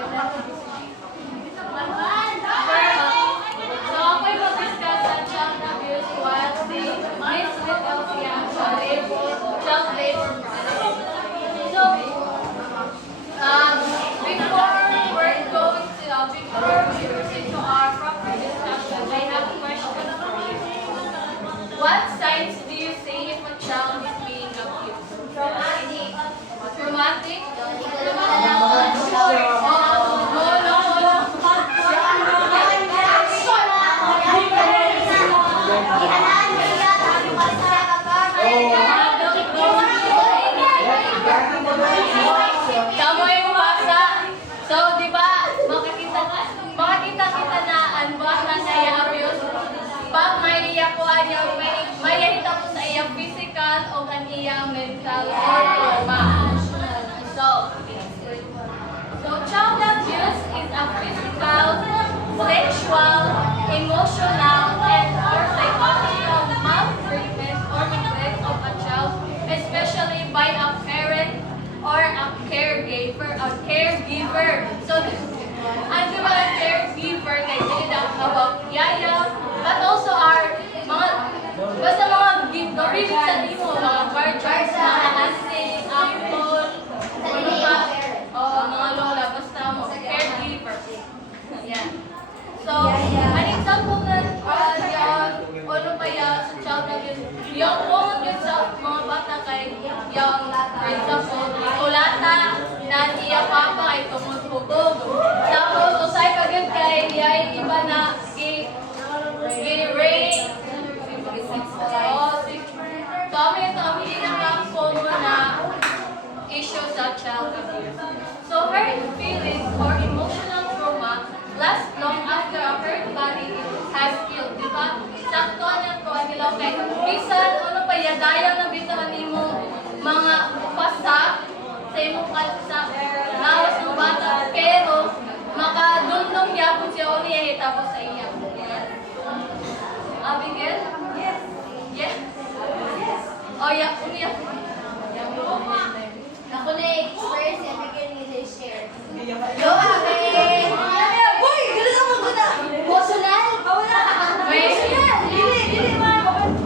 So, ako'y mag-discuss sa child abuse while si Miss Little child labor. So, before we proceed to our proper discussion, I have a question for you. What signs do you see if a child is being abused? Traumatic? Kamu yung basa. So, di ba, makakita kita na ang basa na i-abuse. Pag may iyakuan niya, may yahita po sa iyang physical o kaniyang mental or trauma. So child abuse is a physical, sexual, emotional, and or psychological maltreatment or neglect of a child, especially by a parent or a caregiver. So, ano ba ang caregiver? Kaya sila about yaya, but also our basta mga gift sa timo, mga guardians, mga auntie, uncle, mga lola, basta mo, caregiver. Yan. So, an example na yan, ano pa yan sa child abuse, yung common yun sa mga bata kay yung, for example, kulata, na iya papa ay tumutugog. Tapos, usay ka yun kay yay iba na i-rape. Kami ito ang pinaka-common na issue sa child abuse. So, hurt feelings or emotional trauma last long after a hurt body has healed. Diba? Sakto ang kuha nila. Okay. Bisan, ano pa, yadayang na bitawan mo mga pasta sa imong sa lawas ng bata. Pero, makadundong yapon siya o niya tapos sa iya. Abigail? Yes. Yes? Yes. Oh, yeah. Umiyak. Ako na experience yung bigyan nila share. Yo, Abigail! Uy! Gano'n mo ko na! Emotional? Wala! Emotional! Dili ma!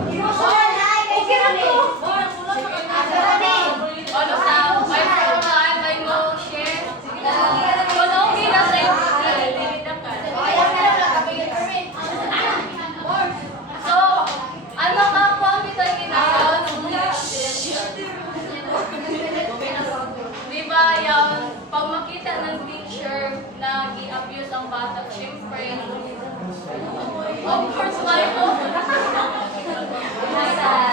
Emotional na! Okay na to! Ano sa wife ay mo share? Ano okay na sa iyo? So, ano ka po ang ito ginagawa? Diba yung pag makita ng teacher na i-abuse ang bata, syempre, of course, why mo?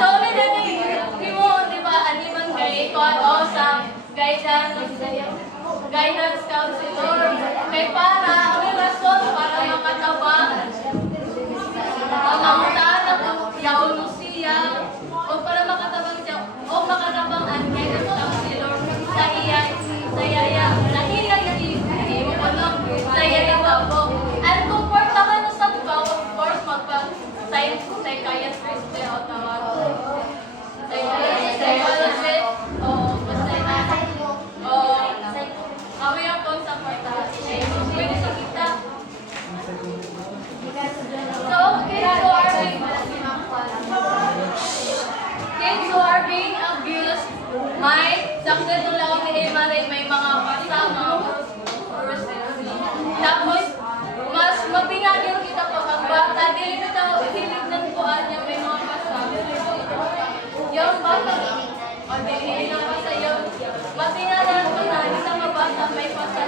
So, hindi mo, diba, animan kay ikaw o sa guidance counselor, kay para, ang rason para makatabang ang mga yaon mo siya, o para makatabang siya, o makatabang ang guidance counselor sa iya po. At kung porta ka na sa kao, of course, magpa-psychiatrist o tawag. Psychologist, o basta kami ang kung sa porta. Pwede sa kita. So, kids who are being abused, sakit nung lang may mga pasa, mga bruises. Tapos, mas mapingagin kita pag bata, dili nito hilig ng kuhaan niya may mga pasa. Yung bata, o dili na pasa yung mapingalan ko na isang mabata may pasa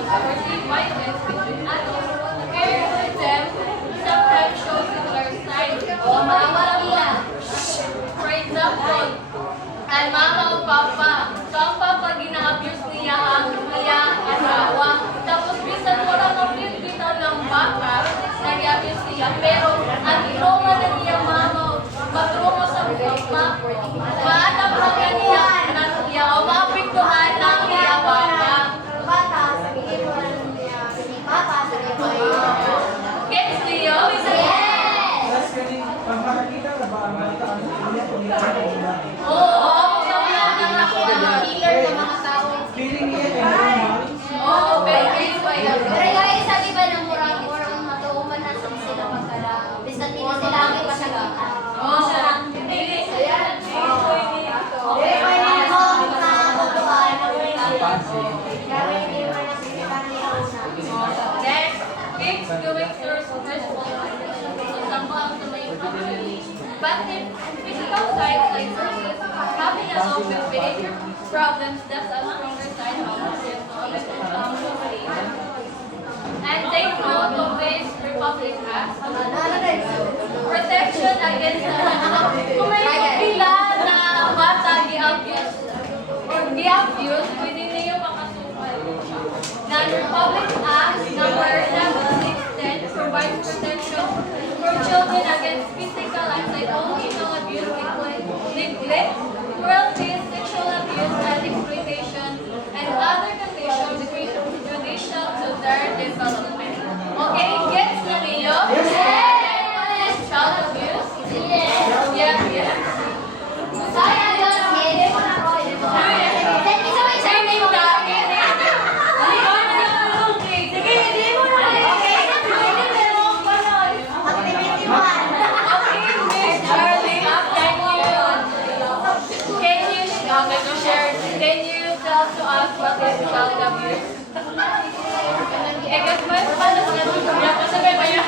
child or see violence between adults. Caring for them sometimes shows similar signs of for example, ang mama o papa. So ang papa gina-abuse niya ang iyang asawa. Tapos bisan wala nang bitaw ng bata, nag-abuse niya. Pero ang trauma na niya mama, matruma sa papa, maatap na kaniya na niya o maapektuhan ng iya bata. Bata, sabihin mo lang niya. Papa, sabihin mo Gets niyo? Yes! Pag makakita ka ba ang mga tao Oo, sabi na ako ang Killer ng mga tao. feeling niya ay normal? Oo, pero kayo ba yan? Pero guys, sabi ba ng murang matuuman na sila pagkala. Bisan nila sila ang ipasagata. Oo, siya lang. Dili. Ayan. Hindi pa rin mo makakutuhan. Gawin hindi mo na sila niya una. Next, kids doing their responsibilities. Example, sa may family. But in physical signs like versus having a low behavior problems, that's a stronger sign of autism. And take note of this Republic Act. Protection against kung may pila na bata gi-abuse or gi-abuse, pwede niyo makasukal. Na Republic Act number 7610 provides protection for children against physical and psychological abuse, neglect, cruelty, sexual abuse, and exploitation, and other conditions prejudicial to their development. Okay, gets na niyo? Yes! Child abuse? Yes. Yes. Saya yun. Hindi mo na ako. Send me sa may survey mo. Sige, hindi mo na ako. Okay, activity meron pa nun. Activity 1. Okay, Miss Charlie, can you tell to us what is child abuse? Because mas paano sabay ba yan?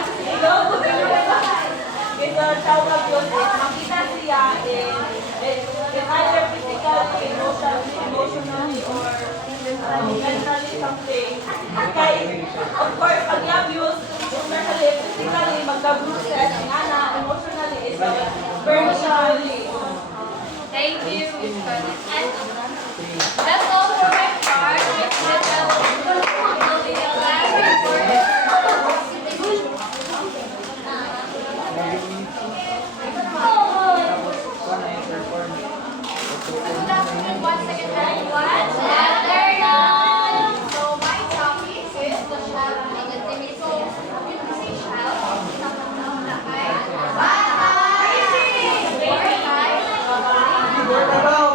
It's a child abuse. Makita siya in either physically, emotionally, or mentally something. Kaya, of course, pag i-abuse, physically, mag-abuse nga emotionally, is verbally. Thank you, Miss Charlie. And that's all for my part. So my topic is the child negativity. Abusing child.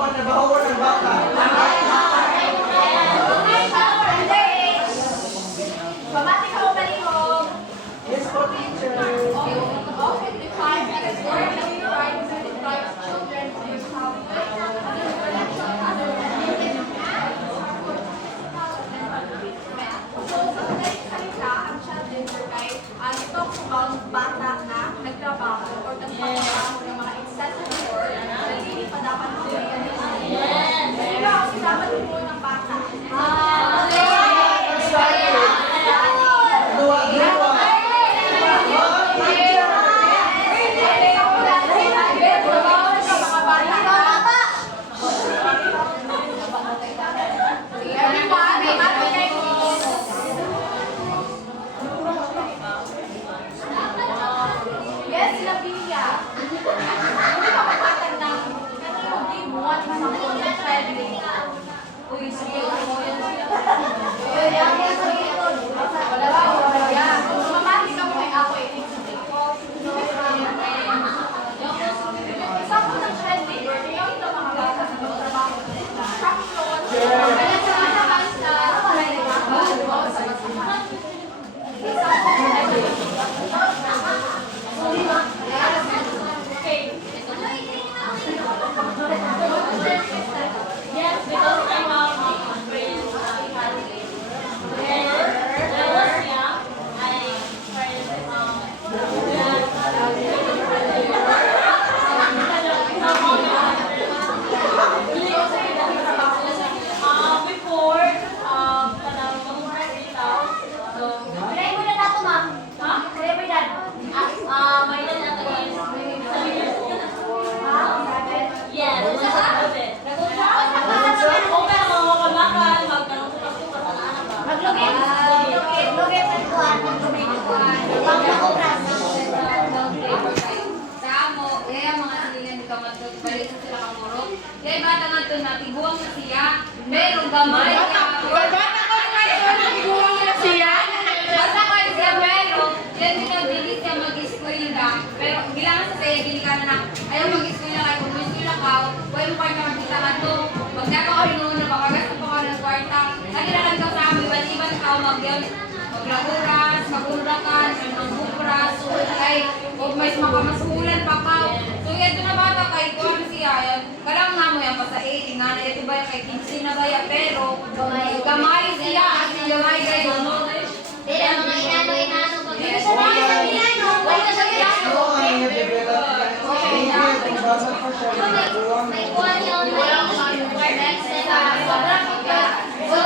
Trabaho ng bata. Pamati ka mo palihog. Yes po, teacher. Often defined as ordinary rights and deprives children of their So, sa madaling salita, ang child labor ay talks about bata na nagtrabaho or nagpapatrabaho ng mga excessive work na hindi pa dapat gawin. Sino ang dapat gawin ng bata? Yes, Labia. Hindi ka mapatag na hindi mo at masakot na pwede. Uy, sige, mo yan siya. Kaya mo sa ito. Wala ba? Wala. Mamati ka mo kay ako eh. Sa ng child labor, kaya ito mga bata sa trabaho. Traffic laws. Kaya sa mga basta, Lugit ang kuwan, pang-obras. Tamo, kaya mga silingan ka matod, balik sa sila kamurot. Kaya bata nga ito na, tiguang na siya, pero gamay ka. Bata ko siya, pero yan pinabilis siya mag-school na. Pero bilangan sa kaya, gini ka na ayaw mag-school na kayo, kung mag-school na ka, huwag mo pa makita ka to. Magkaka ko rin na makagas pa ko ng kwarta. Kailangan ka sa amin, iban ka maglaburas, magulakan, magbubras, ay, huwag may makamasulan pa ka. So, yan na bata kay Kuan siya, kalang nga mo yan pa sa 18, nga na ito ba yung kay 15 na gaya, pero gamay siya, at gamay kayo, no? Hindi na mga inano pag Yes. wala na inano. Wala na inano. So, ang i-develop kung basa pa siya, ginagawa mo. May kuwan yun. Next na sobrang ika. So,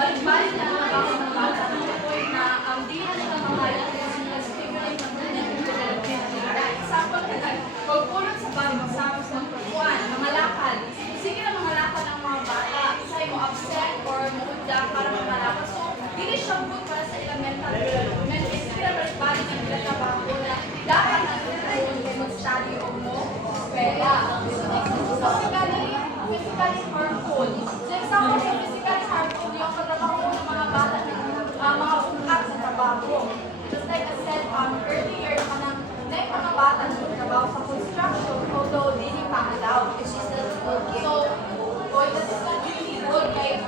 balik-balik na ako ng bata ng point na di na siya mahalap kasi stimulate ng example ka na, pagpulot sa bahay, magsamos ng pagkuhan, mga lakad. Sige na mga lakad ng mga bata. Isa'y mo absent or muunda para mga lakad. So, hindi siya good para sa ilang mental development. Kasi kaya balik-balik ng pinatabaho na dapat na kung mag-study o mo, eskwela. So, physically harmful. So, example sa physically harmful, yung pagtrabaho ng mga bata ng mga ukat sa trabaho. Just like I said earlier, na yung mga bata na trabaho sa construction, although hindi pa allowed, which is not good. So, that is not really good. Like,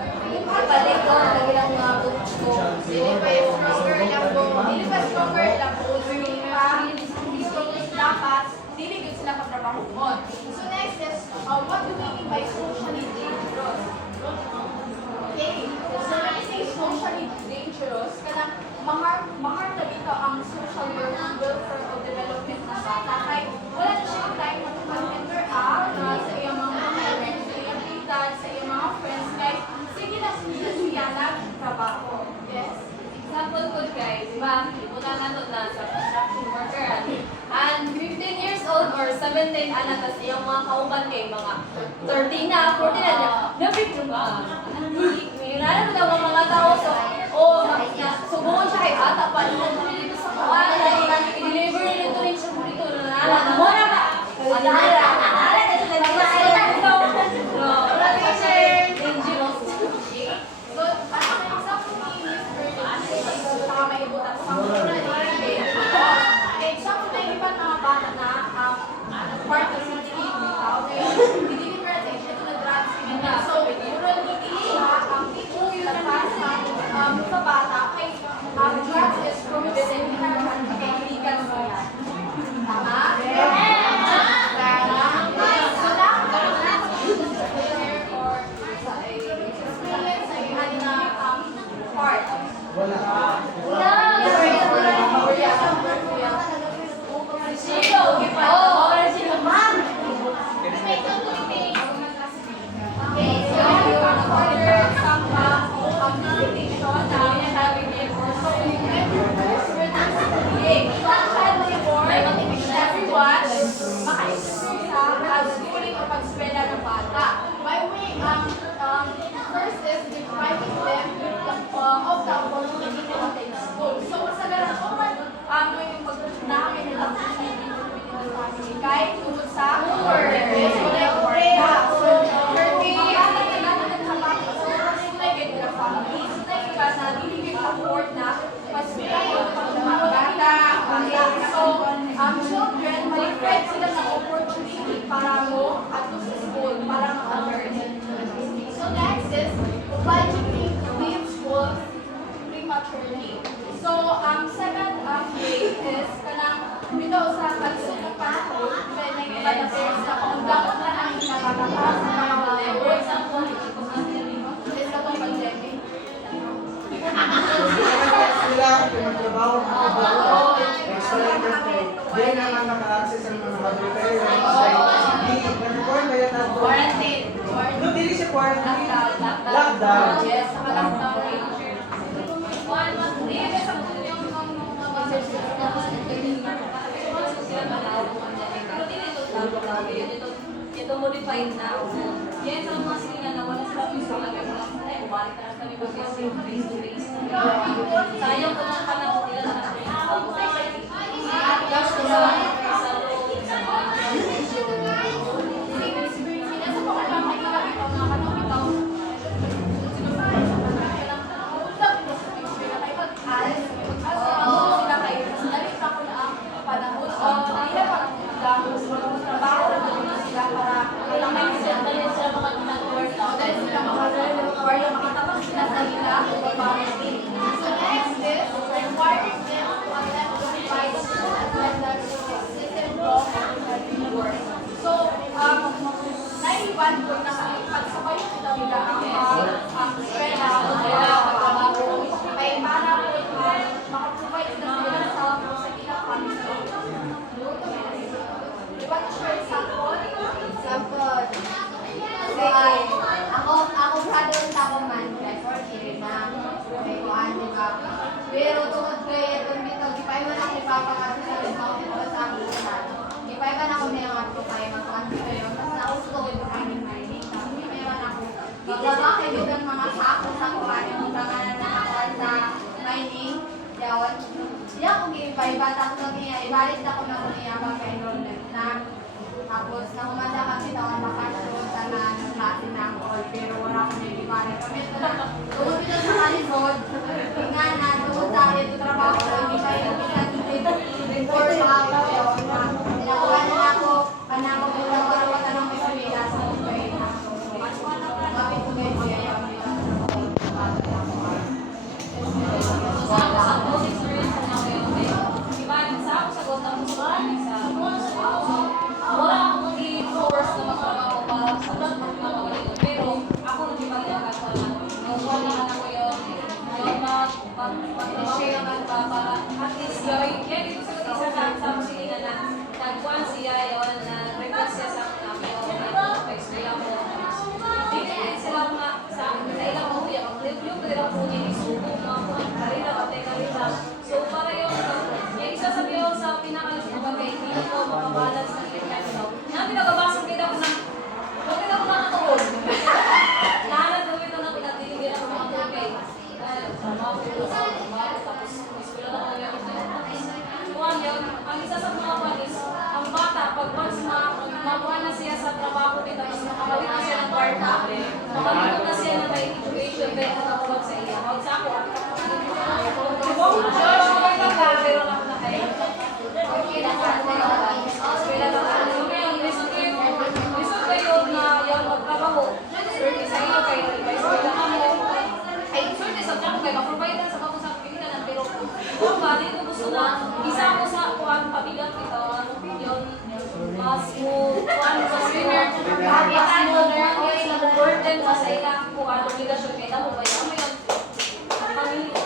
balik ko, nagilang mga books ko. Hindi pa yung stronger lang po. Hindi pa stronger lang po. Hindi stronger dapat, hindi good sila katrabaho mo. So, next is, what do we mean by socially dangerous? Okay, so when I say socially dangerous, kanang mahar na dito ang social welfare o development ng bata. Kaya wala na siyang time na mag-interact sa iyong mga parents, sa iyong tita, sa iyong mga friends. Kaya sige na siya nagtrabaho. Yes? Example ko guys, di ba? Muna na ito na sa construction worker. And 15 years old or 17 anak tas iyong mga kauban kay mga 13 na, 14 na. Dapat mo ba? Minanan mo daw ang mga tao so subukan siya kay ata pa naman dito sa kuwan. I-deliver nito rin siya dito na mura ba? So, parang ang example ni Miss Erlene, saka may ibutan sa mga example na yung ibang mga bata na part of the team, hindi ko natin siya ito na drugs. So, puro hindi siya, ito yung nabasa sa bata, kay drugs is prohibited, illegal mo yan. Tama? So, part. Wala. First is depriving them of the opportunity to attend school. So, sa ganun, yung pag-namin nila kahit tungkol sa work. So, like, so, 30, so, like, nila family. So, like, iba na, hindi afford na, mas mga bata. So, children, malipred sila ng opportunity para mo at sa school, para maka-learn. So, next is, obliging to leave school prematurely. So, second grade is kanang bitaw sa pagsulong panahon, when may iba na parents na paundakot na ang pinakakakas sa mga level. Example, is na itong pandemic. Sila, pinagtrabaho ng trabaho, extra Di naman naka-access ang mga other parents. Di, nag-record ba yan ako? Quarantine. No, dili siya quarantine. Lockdown. Lockdown. Yes, lockdown rate. One month, hindi sa mga yung Ito modified na. Yes, ang mga sila na wala sila piso na gano'n. Ay, balik na kami mag-face to face. Sayang ko ng panahon nila na gasto na sa loob. So, naiwan ko na pagsabay ko nila ang eskwela, pagtrabaho, ay para po makaprovide na sila sa ilang family. Di ba share sample? Sample. Sige. Ako brother sa ako man, kaya 4 years na. May kuhan, di ba? Pero tungkol kay itong dito, di pa iman ako ipapakasi sa limang dito sa akin. Di pa iman ako niyangat ko kayo magkuhan dito yun. Tapos nausto ko ito kayo ng mining. Tapos di pa iman ako. Baba kayo dito ng mga sako sa kuhan. Yung tanganan na nakuhan sa mining. Yawan. Di ako gipa-iba. Tapos ibalik na ko na ko niya kay enrollment na. Tapos, nakumanda kami sa mga bakasyon sa klase ng all, pero wala akong nagibalik. Kami ito na, tungkol dito sa kalikod, nga na, tungkol sa ito trabaho ko, hindi pa yung before sa ako yun. Nakuha na ako, kanako ko lang wala ka ng eskwela sa okay na. Kapit ko guys, siya yung Sa post experience na ako yun. Diba, sa ako sagot ako sa wala akong mag-i-force na magtrabaho para sa mga ganito. Pero ako nagpipaliwanag ko na. Nakuha naman ako yun. Yung mag-share ng para at least yun. Kaya dito sa isa sa kusina na nagkuhan siya yun na request siya sa akin namin. Nag-explain ako. Dito din sila sa ilang kuya. Yung kanilang kuya ni Subo. Mga karila, karila. So para yung isa sabi ko sa pinakalas ko bagay, hindi ko makabalance na namin nagabasag din ako ng bakit ako nakatuhod? Lahat na ito na pinatiligyan ako mga tubig. Trabaho ko sa trabaho, tapos eskwela na ako yung tuwan yun. Ang isa sa mga panis, ang bata, pag once makuha na siya sa trabaho din, tapos makabalik na siya ng kwarta, makabalik na siya na may education, kaya nakakawag sa iya. Huwag sa ako. Pero ako na kayo. Okay na sa eskwela na ako. Na yung magtrabaho, swerte sa iyo kay eskwela ka mo. Ay, swerte sa ako kay ma-provide sa mga sa pilihan. Pero kung ba, dito gusto na isa ako sa kuhan pabigat ito, ang opinion, mas mo, kuhan sa senior, mas mo, burden pa sa ilang kuhan, obligasyon kay tamo ba yun?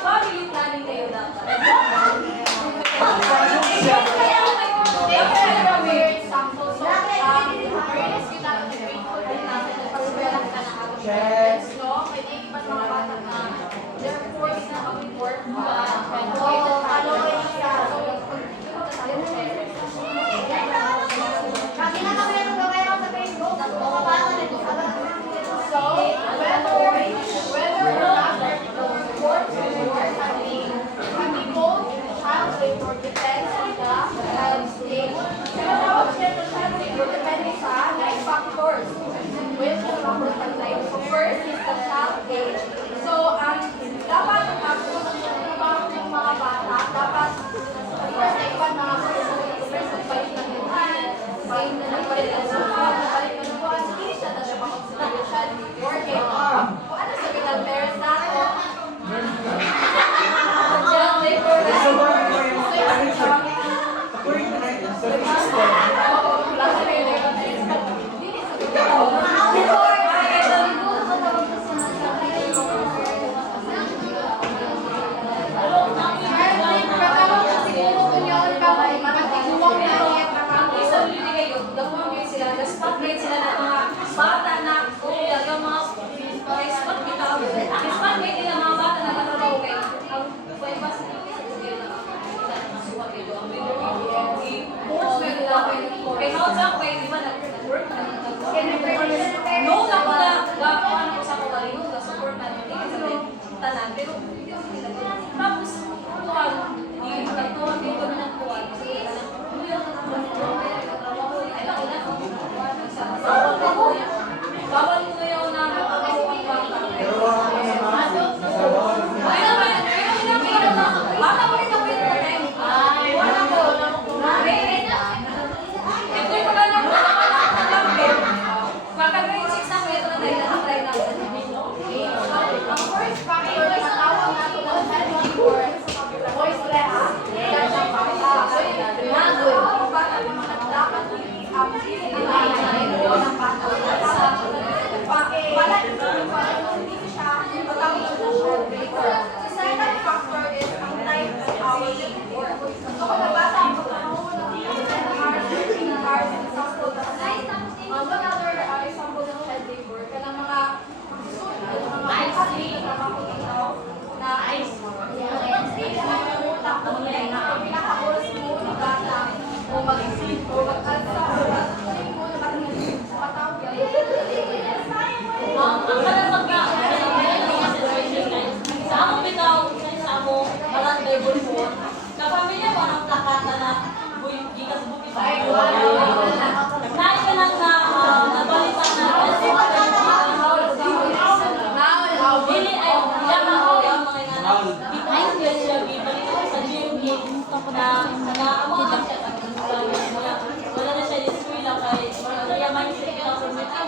Family planning kayo dapat.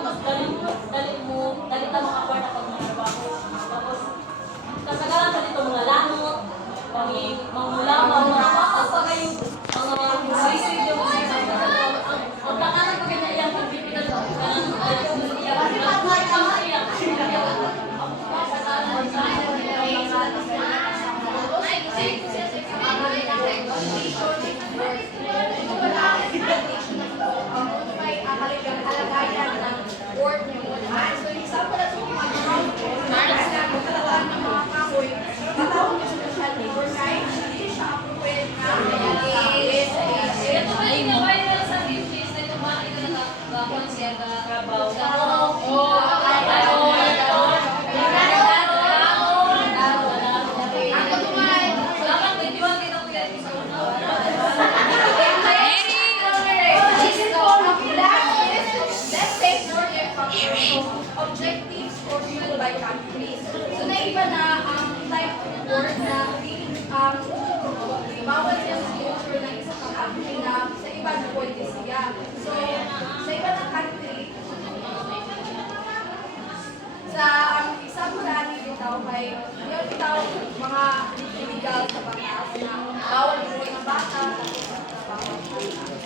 mas dali ta maka-afford na pagmatrabaho. Tapos, kasagaran sa dito mga lanot, mangulamaw, mga patas pa kayo, mga sisig yung ang kakanan ko kanya iyang pagpipinal ko. Ito ba yung viral sa Philippines na ito ba ito naka-consider Objectives fulfilled by countries. So, naiba na ang type of work na bawal siya sa culture ng isang country na sa iba na pwede siya. So, sa iba na country, sa isang rani bitaw kay yung bitaw mga illegal sa batas na bawal mo ng bata, tapos bawal